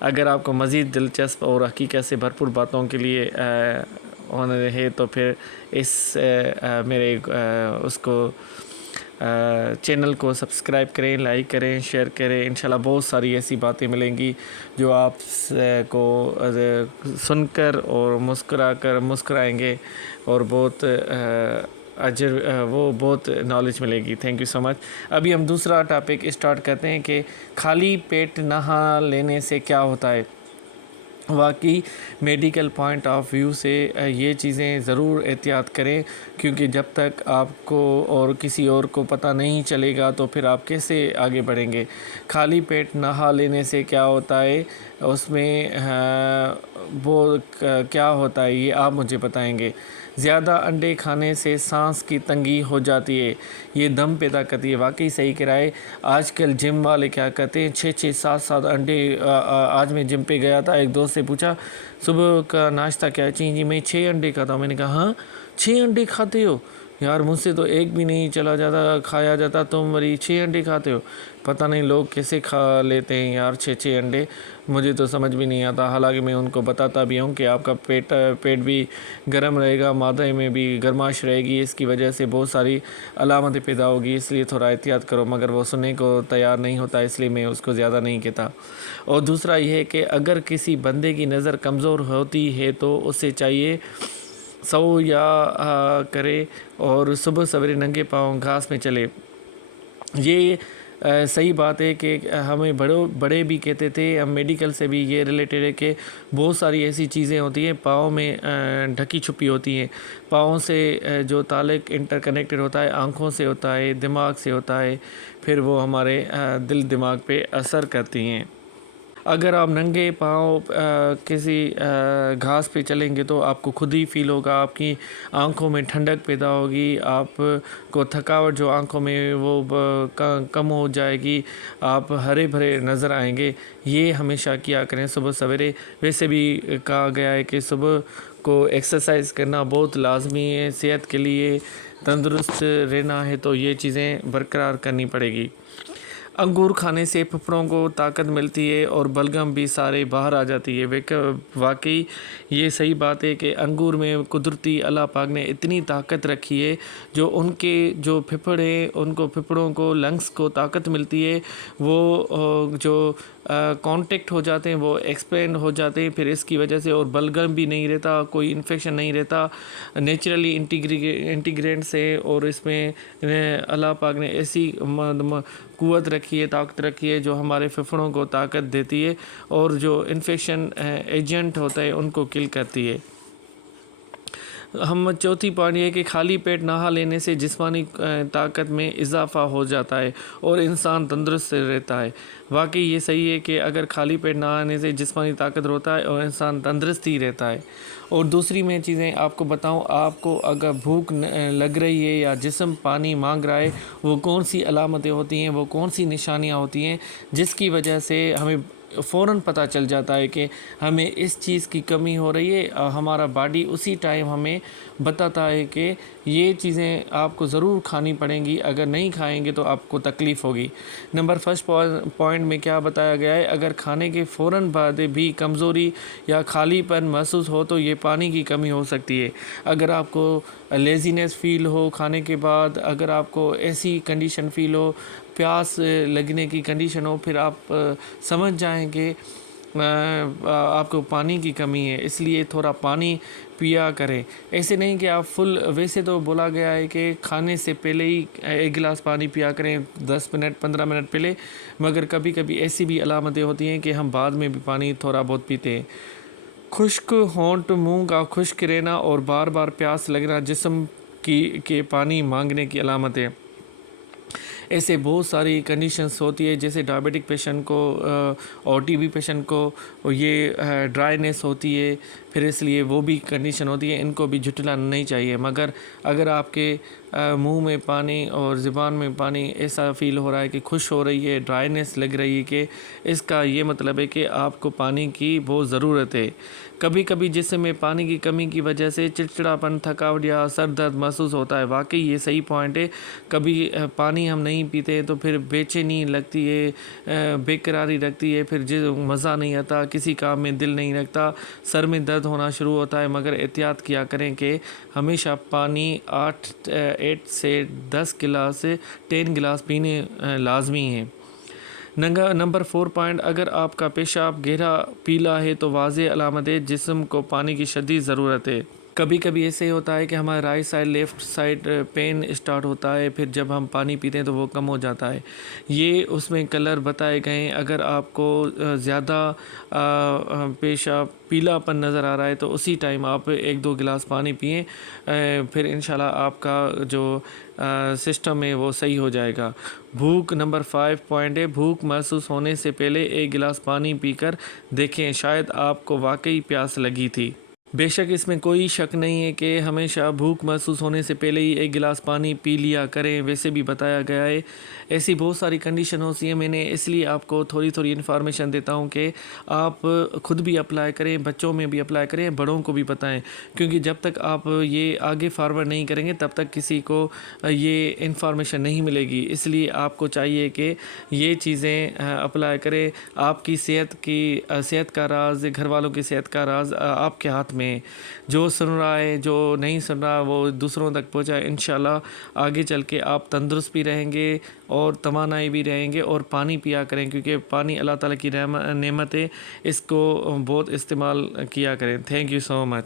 اگر آپ کو مزید دلچسپ اور حقیقت سے بھرپور باتوں کے لیے ہونا ہے تو پھر اس میرے اس کو چینل کو سبسکرائب کریں، لائک کریں، شیئر کریں۔ انشاءاللہ بہت ساری ایسی باتیں ملیں گی جو آپ کو سن کر اور مسکرائیں گے، اور بہت وہ بہت نالج ملے گی۔ تھینک یو سو مچ۔ ابھی ہم دوسرا ٹاپک اسٹارٹ کرتے ہیں کہ خالی پیٹ نہا لینے سے کیا ہوتا ہے۔ واقعی میڈیکل پوائنٹ آف ویو سے یہ چیزیں ضرور احتیاط کریں، کیونکہ جب تک آپ کو اور کسی اور کو پتہ نہیں چلے گا تو پھر آپ کیسے آگے بڑھیں گے۔ خالی پیٹ نہا لینے سے کیا ہوتا ہے، اس میں وہ کیا ہوتا ہے یہ آپ مجھے بتائیں گے۔ زیادہ انڈے کھانے سے سانس کی تنگی ہو جاتی ہے، یہ دم پیدا کرتی ہے۔ واقعی صحیح کہہ رہا ہے۔ آج کل جم والے کیا کرتے ہیں، 6 7 انڈے۔ آج میں جم پہ گیا تھا، ایک دوست سے پوچھا صبح کا ناشتہ کیا ہے؟ جی میں 6 انڈے کھاتا ہوں۔ میں نے کہا ہاں 6 انڈے کھاتے ہو؟ یار مجھ سے تو ایک بھی نہیں کھایا جاتا، تم مری 6 انڈے کھاتے ہو۔ پتہ نہیں لوگ کیسے کھا لیتے ہیں یار 6 انڈے، مجھے تو سمجھ بھی نہیں آتا۔ حالانکہ میں ان کو بتاتا بھی ہوں کہ آپ کا پیٹ بھی گرم رہے گا، معدے میں بھی گرماش رہے گی، اس کی وجہ سے بہت ساری علامتیں پیدا ہوگی، اس لیے تھوڑا احتیاط کرو، مگر وہ سننے کو تیار نہیں ہوتا، اس لیے میں اس کو زیادہ نہیں کہتا۔ اور دوسرا یہ ہے کہ اگر کسی بندے کی نظر کمزور ہوتی ہے تو اسے چاہیے سو یا کرے اور صبح سویرے ننگے پاؤں گھاس میں چلے۔ یہ صحیح بات ہے کہ ہمیں بڑے بھی کہتے تھے، ہم میڈیکل سے بھی یہ ریلیٹڈ ہے کہ بہت ساری ایسی چیزیں ہوتی ہیں پاؤں میں ڈھکی چھپی ہوتی ہیں۔ پاؤں سے جو تعلق انٹر کنیکٹڈ ہوتا ہے، آنکھوں سے ہوتا ہے، دماغ سے ہوتا ہے، پھر وہ ہمارے دل دماغ پہ اثر کرتی ہیں۔ اگر آپ ننگے پاؤں کسی گھاس پہ چلیں گے تو آپ کو خود ہی فیل ہوگا، آپ کی آنکھوں میں ٹھنڈک پیدا ہوگی، آپ کو تھکاوٹ جو آنکھوں میں وہ کم ہو جائے گی، آپ ہرے بھرے نظر آئیں گے۔ یہ ہمیشہ کیا کریں صبح سویرے۔ ویسے بھی کہا گیا ہے کہ صبح کو ایکسرسائز کرنا بہت لازمی ہے، صحت کے لیے تندرست رہنا ہے تو یہ چیزیں برقرار کرنی پڑے گی۔ انگور کھانے سے پھپھڑوں کو طاقت ملتی ہے اور بلغم بھی سارے باہر آ جاتی ہے۔ واقعی یہ صحیح بات ہے کہ انگور میں قدرتی اللہ پاک نے اتنی طاقت رکھی ہے، جو ان کے جو پھپھڑ ہیں ان کو پھپھڑوں کو لنگس کو طاقت ملتی ہے، وہ جو کانٹیکٹ ہو جاتے ہیں وہ ایکسپینڈ ہو جاتے ہیں، پھر اس کی وجہ سے اور بلغم بھی نہیں رہتا، کوئی انفیکشن نہیں رہتا، نیچرلی انٹیگرینٹ سے، اور اس میں اللہ پاک نے ایسی قوت رکھی ہے، طاقت رکھی ہے جو ہمارے پھپھڑوں کو طاقت دیتی ہے اور جو انفیکشن ایجنٹ ہوتا ہے ان کو کل کرتی ہے۔ ہم چوتھی پوائنٹ یہ ہے کہ خالی پیٹ نہا لینے سے جسمانی طاقت میں اضافہ ہو جاتا ہے اور انسان تندرست رہتا ہے۔ واقعی یہ صحیح ہے کہ اگر خالی پیٹ نہانے سے جسمانی طاقت ہوتا ہے اور انسان تندرست ہی رہتا ہے۔ اور دوسری میں چیزیں آپ کو بتاؤں، آپ کو اگر بھوک لگ رہی ہے یا جسم پانی مانگ رہا ہے، وہ کون سی علامتیں ہوتی ہیں، وہ کون سی نشانیاں ہوتی ہیں جس کی وجہ سے ہمیں فوراً پتہ چل جاتا ہے کہ ہمیں اس چیز کی کمی ہو رہی ہے۔ ہمارا باڈی اسی ٹائم ہمیں بتاتا ہے کہ یہ چیزیں آپ کو ضرور کھانی پڑیں گی، اگر نہیں کھائیں گے تو آپ کو تکلیف ہوگی۔ نمبر فرسٹ پوائنٹ میں کیا بتایا گیا ہے، اگر کھانے کے فوراً بعد بھی کمزوری یا خالی پن محسوس ہو تو یہ پانی کی کمی ہو سکتی ہے۔ اگر آپ کو لیزینس فیل ہو کھانے کے بعد، اگر آپ کو ایسی کنڈیشن فیل ہو، پیاس لگنے کی کنڈیشن ہو، پھر آپ سمجھ جائیں کہ آپ کو پانی کی کمی ہے، اس لیے تھوڑا پانی پیا کریں۔ ایسے نہیں کہ آپ ویسے تو بولا گیا ہے کہ کھانے سے پہلے ہی 1 گلاس پانی پیا کریں 10 منٹ 15 منٹ پہلے، مگر کبھی کبھی ایسی بھی علامتیں ہوتی ہیں کہ ہم بعد میں بھی پانی تھوڑا بہت پیتے ہیں۔ خشک ہونٹ، منہ کا خشک رہنا اور بار بار پیاس لگنا جسم کے پانی مانگنے کی علامت ہے۔ ایسے بہت ساری کنڈیشنز ہوتی ہے، جیسے ڈائبٹک پیشنٹ کو اور ٹی بی پیشنٹ کو یہ ڈرائینس ہوتی ہے، پھر اس لیے وہ بھی کنڈیشن ہوتی ہے، ان کو بھی جھٹلانا نہیں چاہیے۔ مگر اگر آپ کے منہ میں پانی اور زبان میں پانی ایسا فیل ہو رہا ہے کہ خشک ہو رہی ہے، ڈرائینس لگ رہی ہے، کہ اس کا یہ مطلب ہے کہ آپ کو پانی کی بہت ضرورت ہے۔ کبھی کبھی جسم میں پانی کی کمی کی وجہ سے چڑچڑاپن، تھکاوٹ یا سر درد محسوس ہوتا ہے۔ واقعی یہ صحیح پوائنٹ ہے۔ کبھی پانی ہم نہیں پیتے تو پھر بے چینی لگتی ہے، بے قراری لگتی ہے، پھر مزہ نہیں آتا، کسی کام میں دل نہیں لگتا، سر میں درد ہونا شروع ہوتا ہے۔ مگر احتیاط کیا کریں کہ ہمیشہ پانی 8 سے 10 گلاس پینے لازمی ہیں۔ نمبر 4 پوائنٹ، اگر آپ کا پیشاب گہرا پیلا ہے تو واضح علامت ہے جسم کو پانی کی شدید ضرورت ہے۔ کبھی کبھی ایسے ہوتا ہے کہ ہمارا right side left side pen start ہوتا ہے، پھر جب ہم پانی پیتے ہیں تو وہ کم ہو جاتا ہے۔ یہ اس میں کلر بتائے گئے ہیں۔ اگر آپ کو زیادہ پیشاب پیلا پن نظر آ رہا ہے تو اسی ٹائم آپ 1-2 گلاس پانی پئیں، پھر انشاءاللہ آپ کا جو سسٹم ہے وہ صحیح ہو جائے گا۔ بھوک نمبر 5 پوائنٹ ہے، بھوک محسوس ہونے سے پہلے 1 گلاس پانی پی کر دیکھیں، شاید آپ کو واقعی پیاس لگی تھی۔ بے شک اس میں کوئی شک نہیں ہے کہ ہمیشہ بھوک محسوس ہونے سے پہلے ہی 1 گلاس پانی پی لیا کریں، ویسے بھی بتایا گیا ہے۔ ایسی بہت ساری کنڈیشن ہوتی ہیں، میں نے اس لیے آپ کو تھوڑی انفارمیشن دیتا ہوں کہ آپ خود بھی اپلائی کریں، بچوں میں بھی اپلائی کریں، بڑوں کو بھی بتائیں، کیونکہ جب تک آپ یہ آگے فارورڈ نہیں کریں گے تب تک کسی کو یہ انفارمیشن نہیں ملے گی۔ اس لیے آپ کو چاہیے کہ یہ چیزیں اپلائی کریں۔ آپ کی صحت کا راز، گھر والوں کی صحت کا راز آپ کے ہاتھ میں ہے۔ جو سن رہا ہے، جو نہیں سن رہا، وہ دوسروں تک پہنچائے، انشاءاللہ آگے چل کے آپ تندرست بھی رہیں گے اور توانائی بھی رہیں گے۔ اور پانی پیا کریں، کیونکہ پانی اللہ تعالیٰ کی نعمت ہے، اس کو بہت استعمال کیا کریں۔ Thank you so much.